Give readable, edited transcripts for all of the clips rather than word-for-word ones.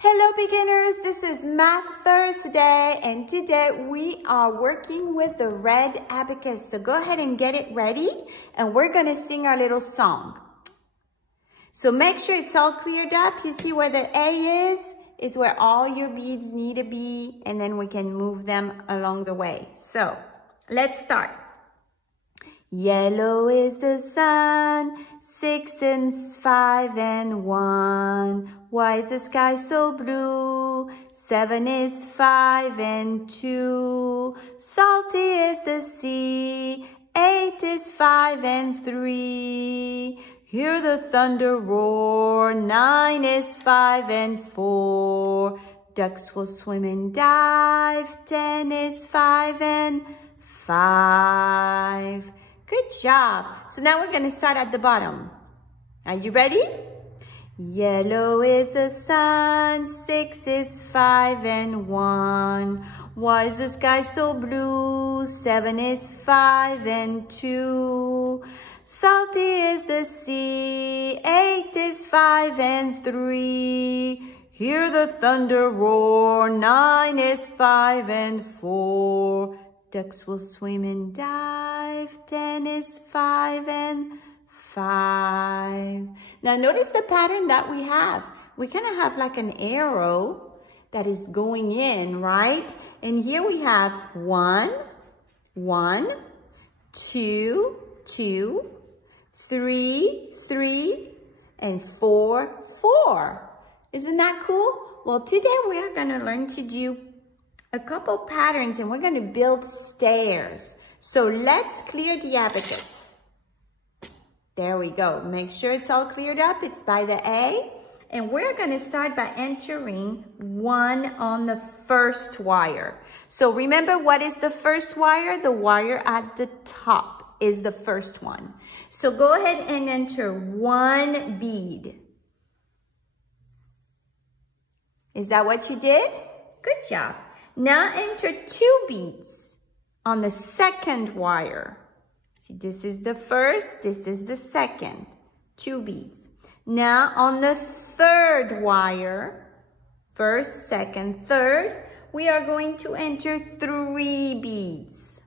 Hello beginners, this is Math Thursday and today we are working with the red abacus. So go ahead and get it ready and we're going to sing our little song. So make sure it's all cleared up. You see where the A is where all your beads need to be, and then we can move them along the way. So let's start. Yellow is the sun, 6 and 5 and 1. Why is the sky so blue? 7 is 5 and 2. Salty is the sea, 8 is 5 and 3. Hear the thunder roar, 9 is 5 and 4. Ducks will swim and dive, 10 is 5 and 5. Good job. So now we're going to start at the bottom. Are you ready? Yellow is the sun, 6 is 5 and 1. Why is the sky so blue? 7 is 5 and 2. Salty is the sea, 8 is 5 and 3. Hear the thunder roar, 9 is 5 and 4. Ducks will swim and dive, 10 is 5 and 5. Now notice the pattern that we have. We kind of have like an arrow that is going in, right? And here we have 1, 1, 2, 2, 3, 3, and 4, 4. Isn't that cool? Well, today we are going to learn to do a couple patterns and we're going to build stairs. So let's clear the abacus. There we go. Make sure it's all cleared up. It's by the A. And we're going to start by entering 1 on the first wire. So remember, what is the first wire? The wire at the top is the first one. So go ahead and enter 1 bead. Is that what you did? Good job. Now enter 2 beads on the second wire. See, this is the first, this is the second. 2 beads. Now on the third wire, first, second, third, we are going to enter 3 beads.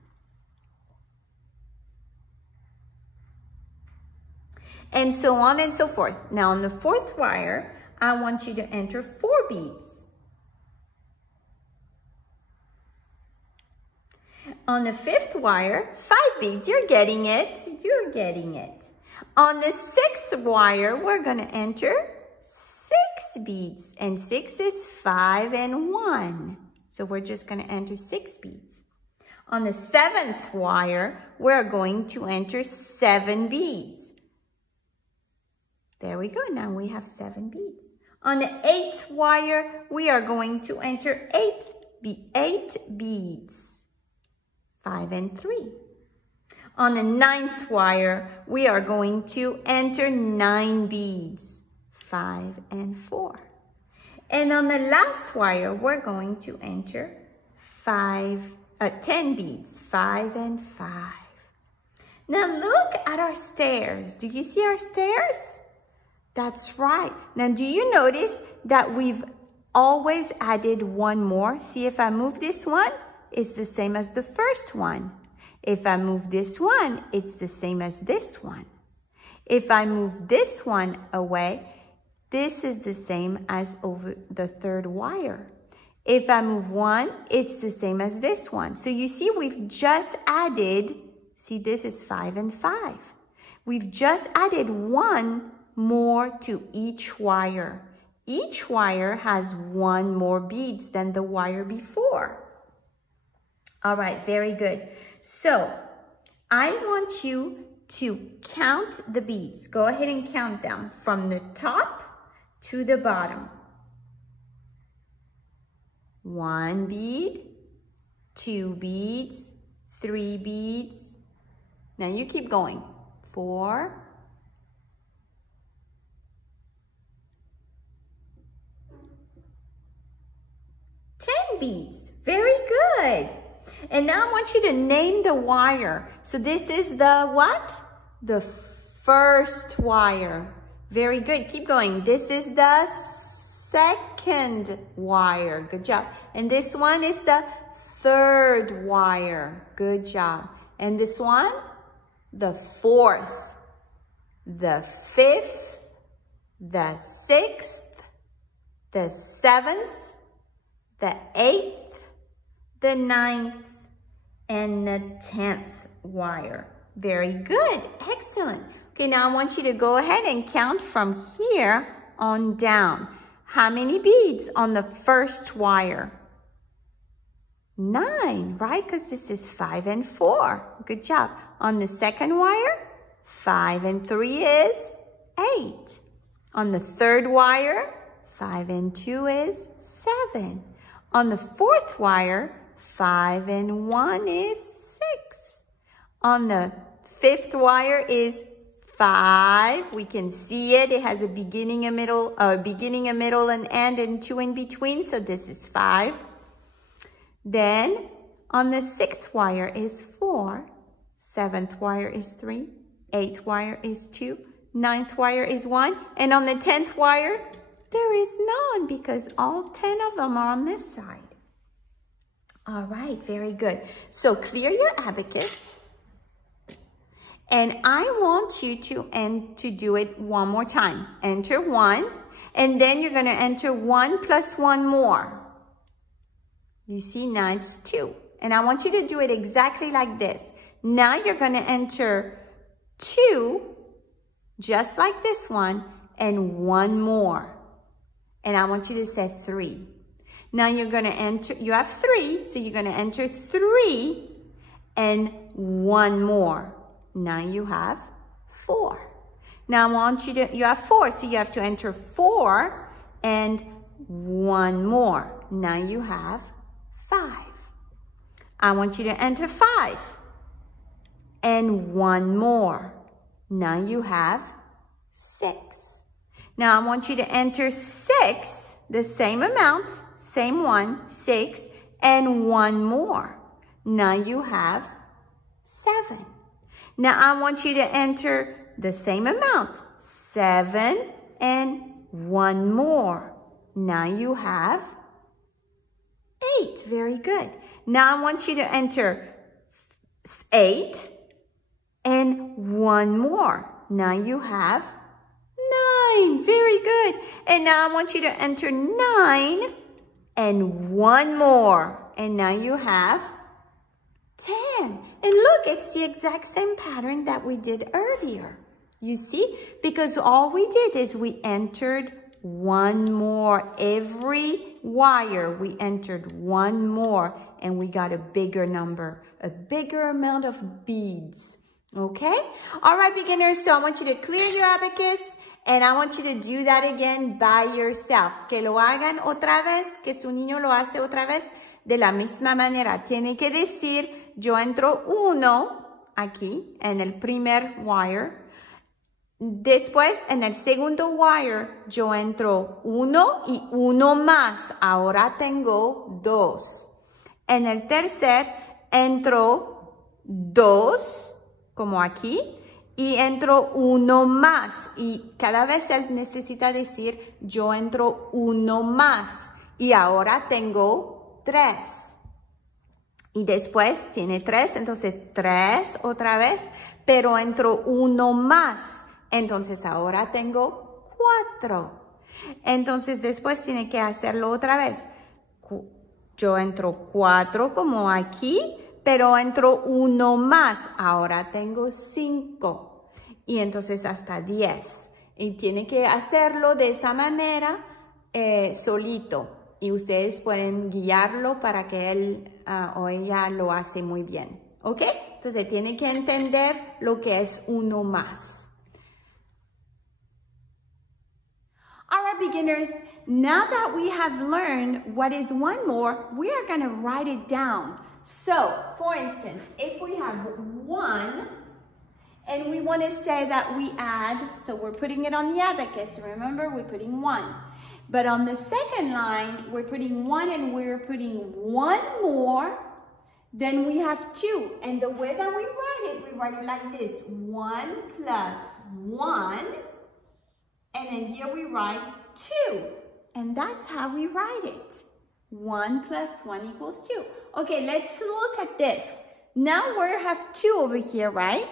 And so on and so forth. Now on the fourth wire, I want you to enter 4 beads. On the 5th wire, 5 beads. You're getting it. You're getting it. On the 6th wire, we're going to enter 6 beads. And 6 is 5 and 1. So we're just going to enter 6 beads. On the 7th wire, we're going to enter 7 beads. There we go. Now we have 7 beads. On the 8th wire, we are going to enter 8 beads. 5 and 3. On the 9th wire, we are going to enter 9 beads. 5 and 4. And on the last wire, we're going to enter 10 beads. 5 and 5. Now look at our stairs. Do you see our stairs? That's right. Now do you notice that we've always added 1 more? See, if I move this one, it's the same as the first one. If I move this one, it's the same as this one. If I move this one away, this is the same as over the third wire. If I move one, it's the same as this one. So you see, we've just added, see, this is 5 and 5. We've just added 1 more to each wire. Each wire has 1 more beads than the wire before. All right, very good. So I want you to count the beads. Go ahead and count them from the top to the bottom. 1 bead, 2 beads, 3 beads. Now you keep going. 4, 10 beads. Very good. And now I want you to name the wire. So this is the what? The first wire. Very good. Keep going. This is the second wire. Good job. And this one is the third wire. Good job. And this one, the fourth, the fifth, the sixth, the seventh, the eighth, the ninth, and the 10th wire. Very good. Excellent. Okay, now I want you to go ahead and count from here on down. How many beads on the first wire? 9, right? Because this is 5 and 4. Good job. On the second wire, 5 and 3 is 8. On the third wire, 5 and 2 is 7. On the fourth wire, 5 and 1 is 6. On the fifth wire is 5. We can see it. It has a beginning, a middle, an end, and 2 in between. So this is 5. Then on the sixth wire is 4. Seventh wire is 3. Eighth wire is 2. Ninth wire is 1. And on the 10th wire, there is none because all 10 of them are on this side. All right, very good. So clear your abacus. And I want you to do it one more time. Enter 1, and then you're going to enter 1 plus 1 more. You see, now it's 2. And I want you to do it exactly like this. Now you're going to enter 2, just like this one, and 1 more. And I want you to say 3. Now you're going to enter, you have 3, so you're going to enter 3 and 1 more. Now you have 4. Now I want you to, you have 4, so you have to enter 4 and 1 more. Now you have 5. I want you to enter 5 and 1 more. Now you have 6. Now I want you to enter 6, the same amount, same one, 6, and 1 more. Now you have 7. Now I want you to enter the same amount, 7 and 1 more. Now you have 8. Very good. Now I want you to enter 8 and 1 more. Now you have 9. Very good. And now I want you to enter 9 and 1 more. And now you have 10. And look, it's the exact same pattern that we did earlier. You see? Because all we did is we entered 1 more. Every wire, we entered 1 more. And we got a bigger number, a bigger amount of beads. Okay? All right, beginners. So I want you to clear your abacus. And I want you to do that again by yourself. Que lo hagan otra vez, que su niño lo hace otra vez de la misma manera. Tiene que decir, yo entro 1 aquí en el primer wire. Después, en el segundo wire, yo entro 1 y 1 más. Ahora tengo 2. En el tercer, entro 2, como aquí. Y entro 1 más. Y cada vez él necesita decir, yo entro 1 más. Y ahora tengo 3. Y después tiene 3, entonces 3 otra vez. Pero entro 1 más. Entonces ahora tengo 4. Entonces después tiene que hacerlo otra vez. Yo entro 4 como aquí. Pero entro 1 más. Ahora tengo 5. Y entonces hasta 10. Y tiene que hacerlo de esa manera solito. Y ustedes pueden guiarlo para que él o ella lo hace muy bien. ¿Ok? Entonces tiene que entender lo que es 1 más. All right, beginners. Now that we have learned what is 1 more, we are going to write it down. So, for instance, if we have 1 and we want to say that we add, so we're putting it on the abacus, remember we're putting 1. But on the second line, we're putting 1 and we're putting 1 more, then we have 2. And the way that we write it like this, 1 plus 1, and then here we write 2. And that's how we write it. 1 plus 1 equals 2. Okay, let's look at this. Now we have 2 over here, right?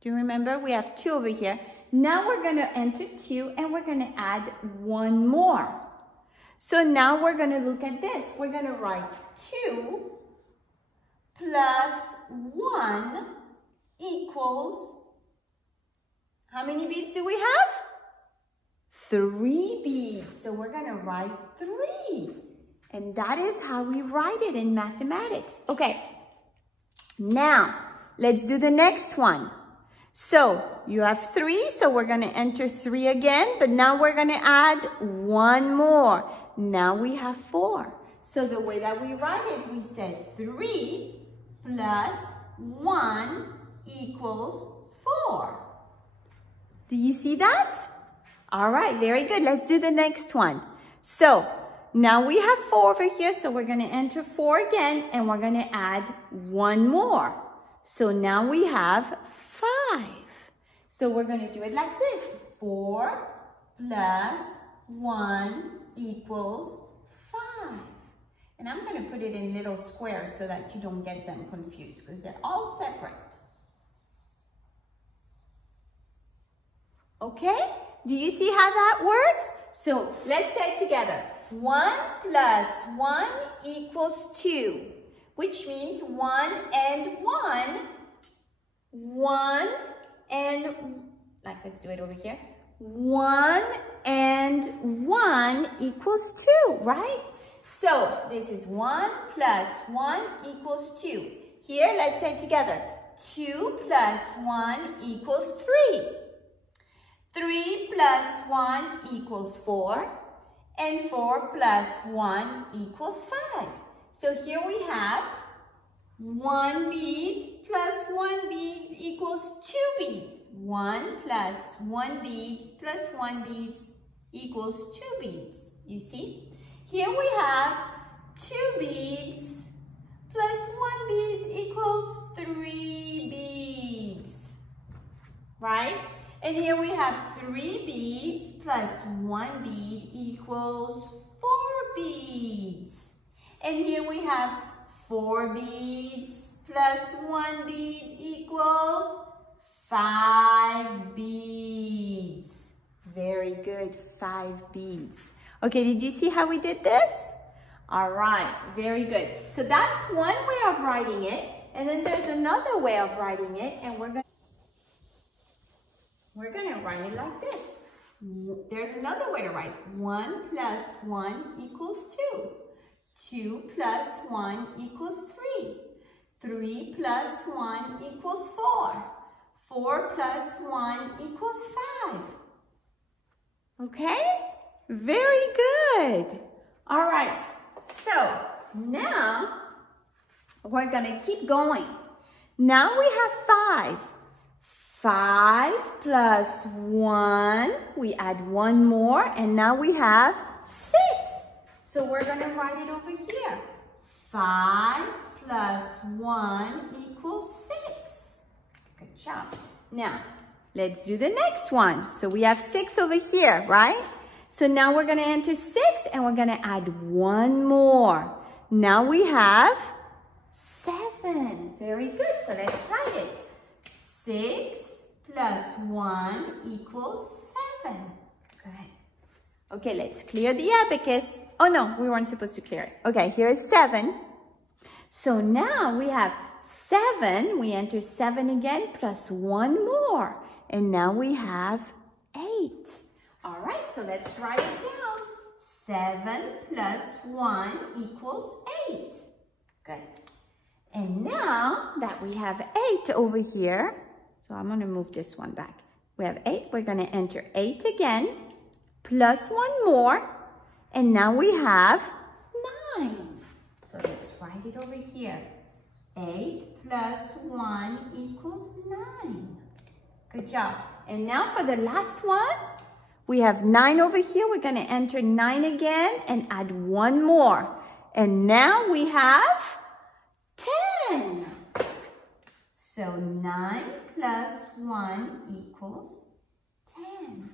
Do you remember? We have 2 over here. Now we're going to enter 2 and we're going to add 1 more. So now we're going to look at this. We're going to write 2 plus 1 equals, how many beads do we have? 3 beads. So we're going to write 3. And that is how we write it in mathematics. Okay. Now, let's do the next one. So, you have 3, so we're going to enter 3 again, but now we're going to add 1 more. Now we have 4. So, the way that we write it, we said 3 plus 1 equals 4. Do you see that? All right, very good. Let's do the next one. So, now we have 4 over here, so we're going to enter 4 again, and we're going to add 1 more. So now we have 5. So we're going to do it like this. 4 plus 1 equals 5. And I'm going to put it in little squares so that you don't get them confused because they're all separate. Okay? Do you see how that works? So let's say it together. 1 plus 1 equals 2, which means 1 and 1. 1 and, let's do it over here. 1 and 1 equals 2, right? So this is 1 plus 1 equals 2. Here, let's say it together. 2 plus 1 equals 3. 3 plus 1 equals 4. And 4 plus 1 equals 5. So here we have 1 beads plus 1 beads equals 2 beads. 1 plus 1 beads plus 1 beads equals 2 beads. You see? Here we have 2 beads plus 1 beads equals 3 beads. Right? And here we have 3 beads plus 1 bead equals 4 beads. And here we have 4 beads plus 1 bead equals 5 beads. Very good, 5 beads. Okay, did you see how we did this? All right, very good. So that's one way of writing it. And then there's another way of writing it, and we're going to write it like this. There's another way to write. 1 plus 1 equals 2. 2 plus 1 equals 3. 3 plus 1 equals 4. 4 plus 1 equals 5. Okay? Very good. All right. So now we're going to keep going. Now we have 5. 5 plus 1, we add 1 more, and now we have 6. So we're going to write it over here. 5 plus 1 equals 6. Good job. Now, let's do the next one. So we have 6 over here, right? So now we're going to enter 6, and we're going to add 1 more. Now we have 7. Very good. So let's write it. 6 plus 1 equals 7. Good. Okay, let's clear the abacus. Oh no, we weren't supposed to clear it. Okay, here is 7. So now we have 7. We enter 7 again plus 1 more. And now we have 8. All right, so let's write it down. 7 plus 1 equals 8. Good. And now that we have 8 over here, so I'm going to move this one back. We have 8. We're going to enter 8 again, plus 1 more, and now we have 9. So let's write it over here. 8 plus 1 equals 9. Good job. And now for the last one, we have 9 over here. We're going to enter 9 again and add 1 more. And now we have 10. So 9 plus 1 equals 10.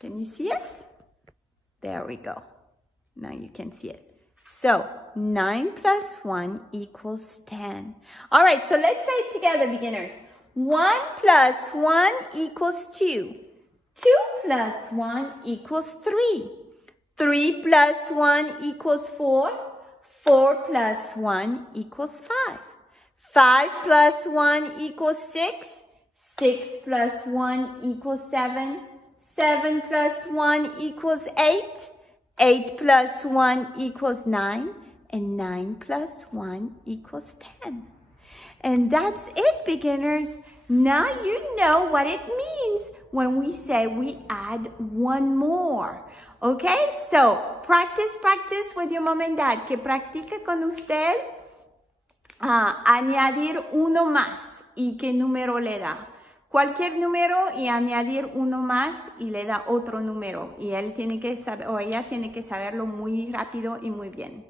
Can you see it? There we go. Now you can see it. So 9 plus 1 equals 10. All right, so let's say it together, beginners. 1 plus 1 equals 2. 2 plus 1 equals 3. 3 plus 1 equals 4. 4 plus 1 equals 5. 5 plus 1 equals 6. 6 plus 1 equals 7. 7 plus 1 equals 8. 8 plus 1 equals 9. And 9 plus 1 equals 10. And that's it, beginners. Now you know what it means when we say we add one more. Okay, so practice with your mom and dad. Que practique con usted añadir uno más. ¿Y qué número le da? Cualquier número y añadir uno más y le da otro número. Y él tiene que saber, o ella tiene que saberlo muy rápido y muy bien.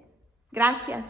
Gracias.